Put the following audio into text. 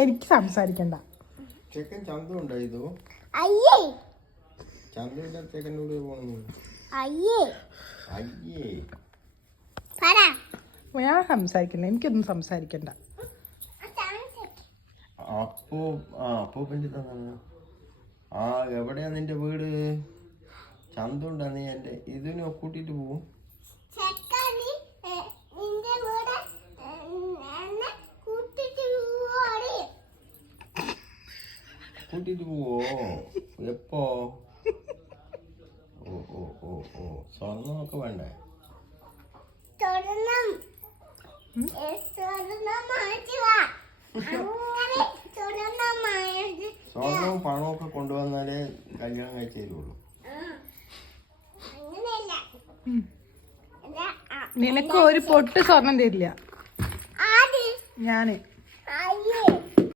എനിക്ക് സംസാരിക്കണ്ട. ചെക്കൻ ചന്തു ഉണ്ടായതോ? ചന്തുവിന്റെ ചെക്കനോട് പോണു. ഞാൻ സംസാരിക്കില്ല, എനിക്കൊന്നും സംസാരിക്കണ്ട. അപ്പോ തന്നെ എവിടെയാ നിന്റെ വീട്? ചന്തുണ്ടാ? നീ എന്റെ ഇതിനെ കൂട്ടിട്ട് പോവും? കൂട്ടിട്ട് പോവോ? എപ്പോ? ഓ സ്വർണ്ണമൊക്കെ വേണ്ടേ? സ്വർണവും പണവും ഒക്കെ കൊണ്ടുവന്നാലേ കല്യാണം കഴിച്ചു തരുള്ളൂ. നിനക്ക് ഒരു പൊട്ട് സ്വർണം തരില്ല ഞാന്.